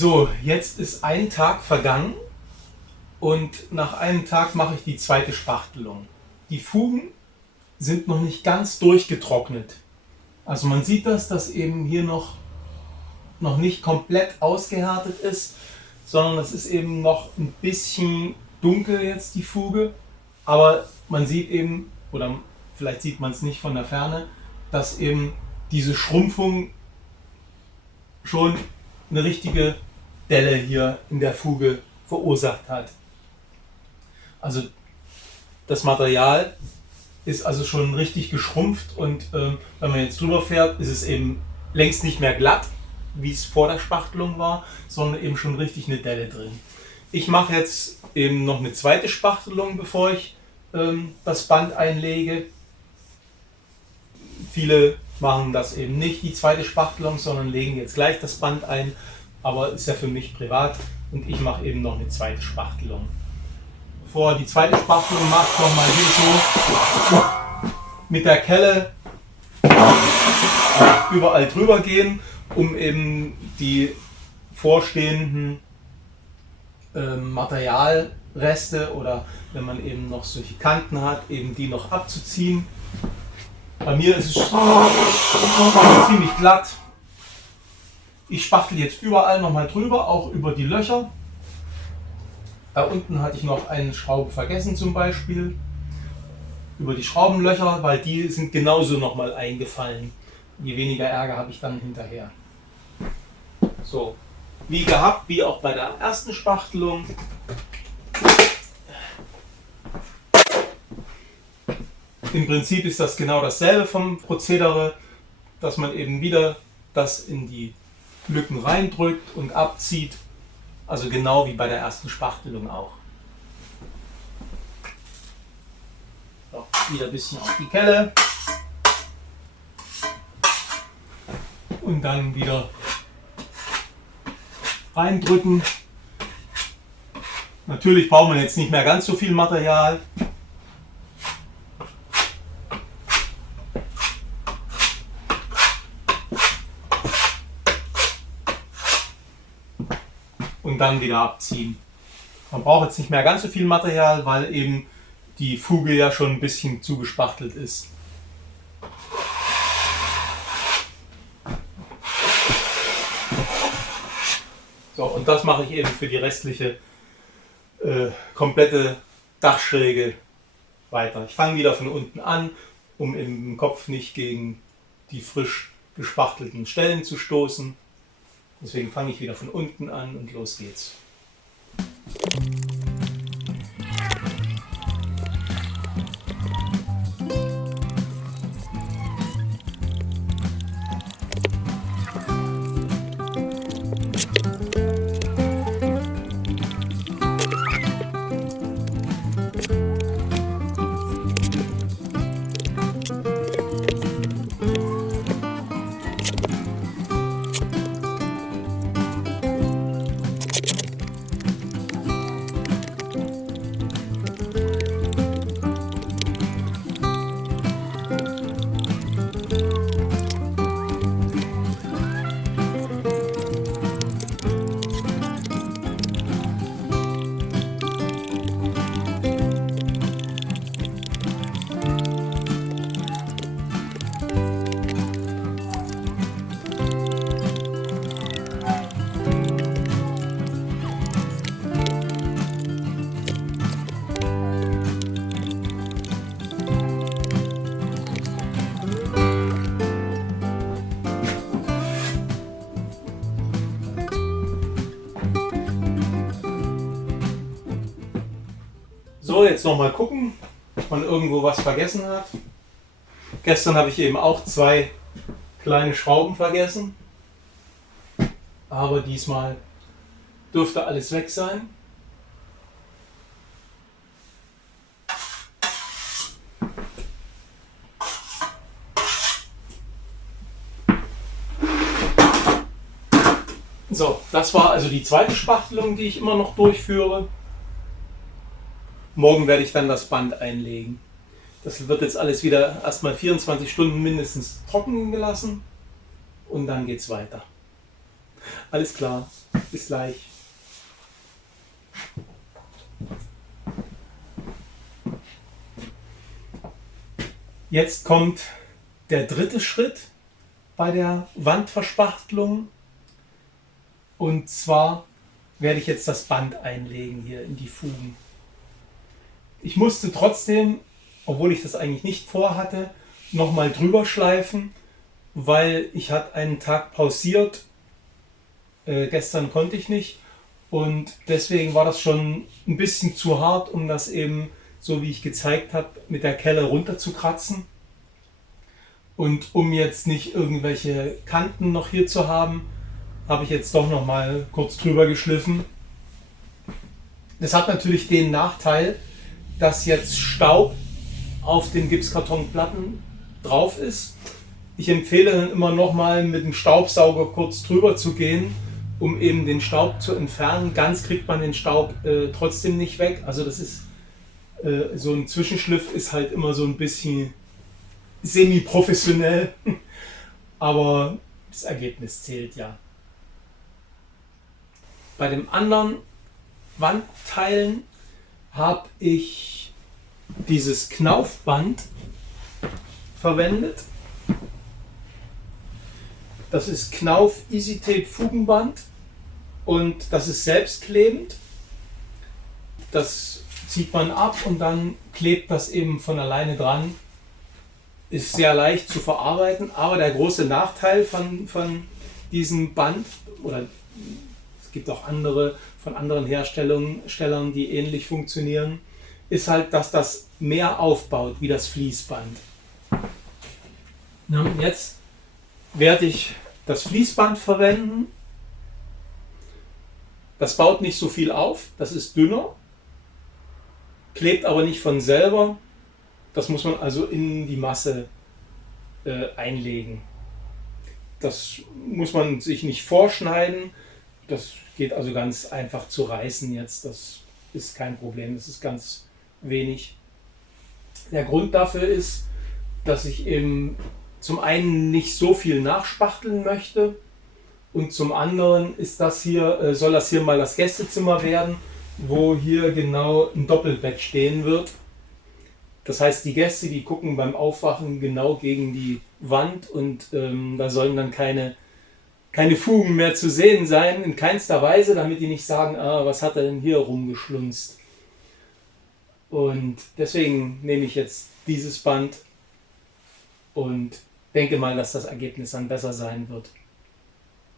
So, jetzt ist ein Tag vergangen und nach einem Tag mache ich die zweite Spachtelung. Die Fugen sind noch nicht ganz durchgetrocknet. Also man sieht das, dass eben hier noch nicht komplett ausgehärtet ist, sondern es ist eben noch ein bisschen dunkel jetzt die Fuge. Aber man sieht eben, oder vielleicht sieht man es nicht von der Ferne, dass eben diese Schrumpfung schon eine richtige Delle hier in der Fuge verursacht hat. Also das Material ist also schon richtig geschrumpft und wenn man jetzt drüber fährt, ist es eben längst nicht mehr glatt, wie es vor der Spachtelung war, sondern eben schon richtig eine Delle drin. Ich mache jetzt eben noch eine zweite Spachtelung, bevor ich das Band einlege. Viele machen das eben nicht, die zweite Spachtelung, sondern legen jetzt gleich das Band ein, aber ist ja für mich privat und ich mache eben noch eine zweite Spachtelung. Bevor die zweite Spachtelung macht, nochmal hier so mit der Kelle überall drüber gehen, um eben die vorstehenden Materialreste oder wenn man eben noch solche Kanten hat, eben die noch abzuziehen. Bei mir ist es ziemlich glatt. Ich spachtel jetzt überall nochmal drüber, auch über die Löcher. Da unten hatte ich noch eine Schraube vergessen zum Beispiel. Über die Schraubenlöcher, weil die sind genauso nochmal eingefallen. Je weniger Ärger habe ich dann hinterher. So, wie gehabt, wie auch bei der ersten Spachtelung. Im Prinzip ist das genau dasselbe vom Prozedere, dass man eben wieder das in die Lücken reindrückt und abzieht. Also genau wie bei der ersten Spachtelung auch. So, wieder ein bisschen auf die Kelle. Und dann wieder reindrücken. Natürlich braucht man jetzt nicht mehr ganz so viel Material. Und dann wieder abziehen. Man braucht jetzt nicht mehr ganz so viel Material, weil eben die Fuge ja schon ein bisschen zugespachtelt ist. So, und das mache ich eben für die restliche komplette Dachschräge weiter. Ich fange wieder von unten an, um im Kopf nicht gegen die frisch gespachtelten Stellen zu stoßen. Deswegen fange ich wieder von unten an und los geht's. So, jetzt nochmal gucken, ob man irgendwo was vergessen hat. Gestern habe ich eben auch 2 kleine Schrauben vergessen. Aber diesmal dürfte alles weg sein. So, das war also die zweite Spachtelung, die ich immer noch durchführe. Morgen werde ich dann das Band einlegen. Das wird jetzt alles wieder erstmal 24 Stunden mindestens trocknen gelassen und dann geht es weiter. Alles klar, bis gleich. Jetzt kommt der dritte Schritt bei der Wandverspachtelung. Und zwar werde ich jetzt das Band einlegen hier in die Fugen. Ich musste trotzdem, obwohl ich das eigentlich nicht vorhatte, nochmal drüber schleifen, weil ich hatte einen Tag pausiert. Gestern konnte ich nicht und deswegen war das schon ein bisschen zu hart, um das eben, so wie ich gezeigt habe, mit der Kelle runter zu kratzen. Und um jetzt nicht irgendwelche Kanten noch hier zu haben, habe ich jetzt doch noch mal kurz drüber geschliffen. Das hat natürlich den Nachteil, dass jetzt Staub auf den Gipskartonplatten drauf ist. Ich empfehle dann immer noch mal mit dem Staubsauger kurz drüber zu gehen, um eben den Staub zu entfernen. Ganz kriegt man den Staub trotzdem nicht weg. Also das ist so ein Zwischenschliff ist halt immer so ein bisschen semi-professionell, aber das Ergebnis zählt ja. Bei den anderen Wandteilen habe ich dieses Knaufband verwendet. Das ist Knauf EasyTape Fugenband und das ist selbstklebend. Das zieht man ab und dann klebt das eben von alleine dran. Ist sehr leicht zu verarbeiten, aber der große Nachteil von diesem Band, oder es gibt auch andere von anderen Herstellern, die ähnlich funktionieren, ist halt, dass das mehr aufbaut wie das Fließband. Na, jetzt werde ich das Fließband verwenden. Das baut nicht so viel auf, das ist dünner, klebt aber nicht von selber. Das muss man also in die Masse einlegen. Das muss man sich nicht vorschneiden. Das geht also ganz einfach zu reißen jetzt. Das ist kein Problem. Das ist ganz wenig. Der Grund dafür ist, dass ich eben zum einen nicht so viel nachspachteln möchte und zum anderen ist das hier, soll das hier mal das Gästezimmer werden, wo hier genau ein Doppelbett stehen wird. Das heißt, die Gäste, die gucken beim Aufwachen genau gegen die Wand und da sollen dann keine Fugen mehr zu sehen sein, in keinster Weise, damit die nicht sagen, was hat er denn hier rumgeschlunzt. Und deswegen nehme ich jetzt dieses Band und denke mal, dass das Ergebnis dann besser sein wird.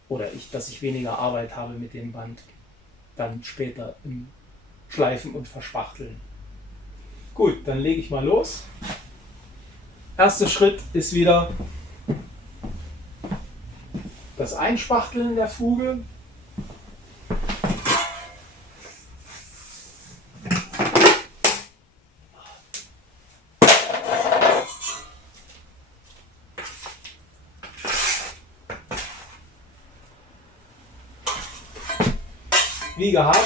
Oder dass ich weniger Arbeit habe mit dem Band, dann später im Schleifen und Verspachteln. Gut, dann lege ich mal los. Erster Schritt ist wieder das Einspachteln der Fuge. Wie gehabt.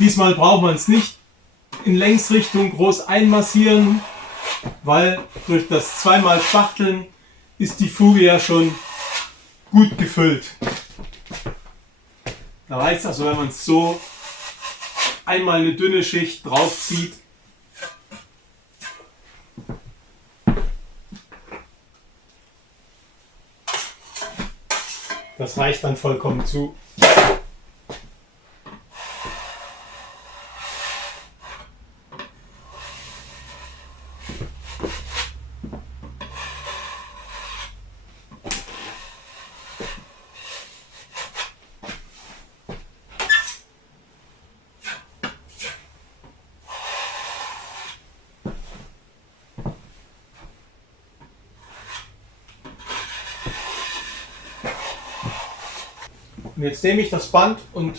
Diesmal braucht man es nicht in Längsrichtung groß einmassieren, weil durch das zweimal Spachteln ist die Fuge ja schon gut gefüllt. Da reicht es also, wenn man es so einmal eine dünne Schicht drauf zieht. Das reicht dann vollkommen zu. Und jetzt nehme ich das Band und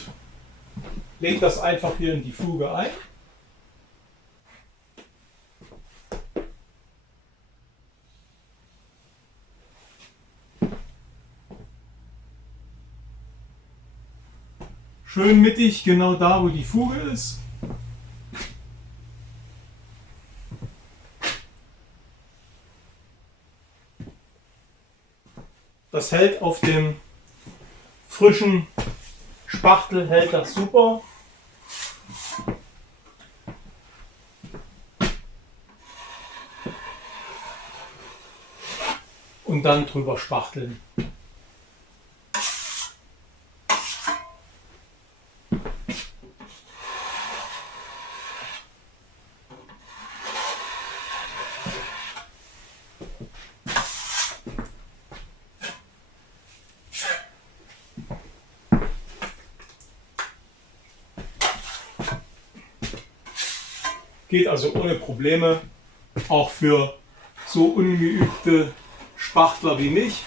lege das einfach hier in die Fuge ein. Schön mittig, genau da, wo die Fuge ist. Das hält auf dem frischen Spachtel, hält das super. Und dann drüber spachteln. Geht also ohne Probleme, auch für so ungeübte Spachtler wie mich.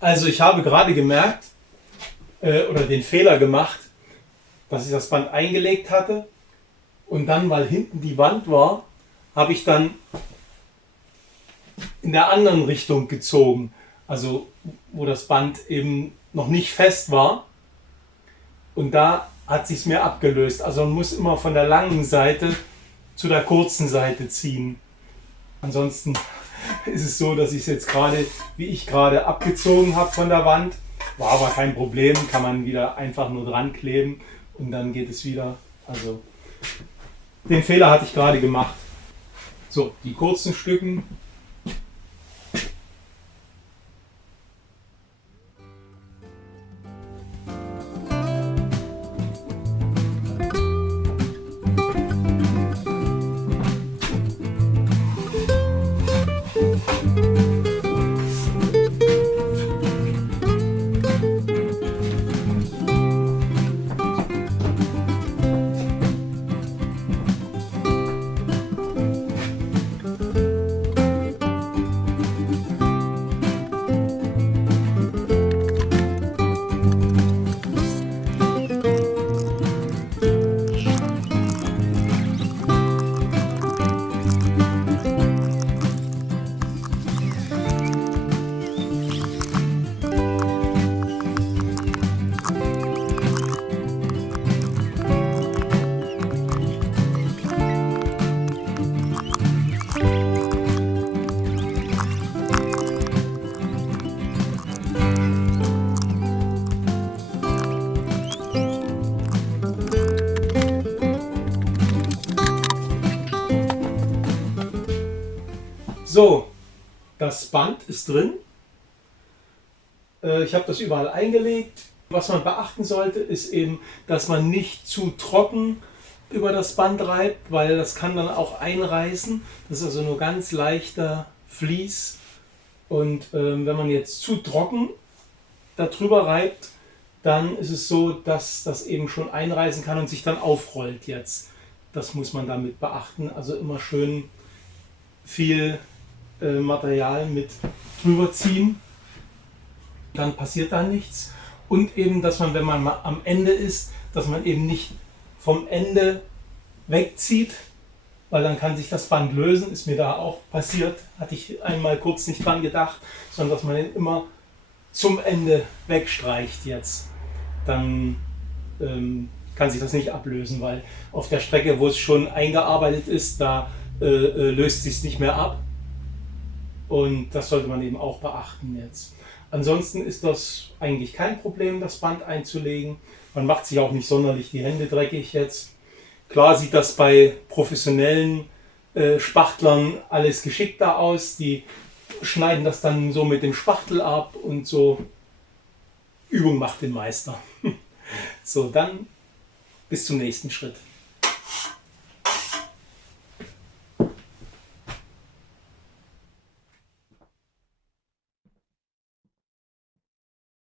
Also ich habe gerade gemerkt oder den Fehler gemacht, dass ich das Band eingelegt hatte und dann, weil hinten die Wand war, habe ich dann in der anderen Richtung gezogen, also wo das Band eben noch nicht fest war, und da hat sich es mir abgelöst. Also man muss immer von der langen Seite zu der kurzen Seite ziehen. Ansonsten ist es so, dass ich es jetzt gerade, wie ich gerade abgezogen habe von der Wand, war aber kein Problem, kann man wieder einfach nur dran kleben und dann geht es wieder. Also den Fehler hatte ich gerade gemacht. So, die kurzen Stücken. So, das Band ist drin. Ich habe das überall eingelegt. Was man beachten sollte, ist eben, dass man nicht zu trocken über das Band reibt, weil das kann dann auch einreißen. Das ist also nur ganz leichter Vlies. Und wenn man jetzt zu trocken darüber reibt, dann ist es so, dass das eben schon einreißen kann und sich dann aufrollt jetzt. Das muss man damit beachten. Also immer schön viel Material mit drüber ziehen, dann passiert da nichts. Und eben, dass man, wenn man mal am Ende ist, dass man eben nicht vom Ende wegzieht, weil dann kann sich das Band lösen, ist mir da auch passiert, hatte ich einmal kurz nicht dran gedacht, sondern dass man den immer zum Ende wegstreicht jetzt. Dann kann sich das nicht ablösen, weil auf der Strecke, wo es schon eingearbeitet ist, da löst sich es nicht mehr ab. Und das sollte man eben auch beachten jetzt. Ansonsten ist das eigentlich kein Problem, das Band einzulegen. Man macht sich auch nicht sonderlich die Hände dreckig jetzt. Klar sieht das bei professionellen Spachtlern alles geschickter aus. Die schneiden das dann so mit dem Spachtel ab und so. Übung macht den Meister. So, dann bis zum nächsten Schritt.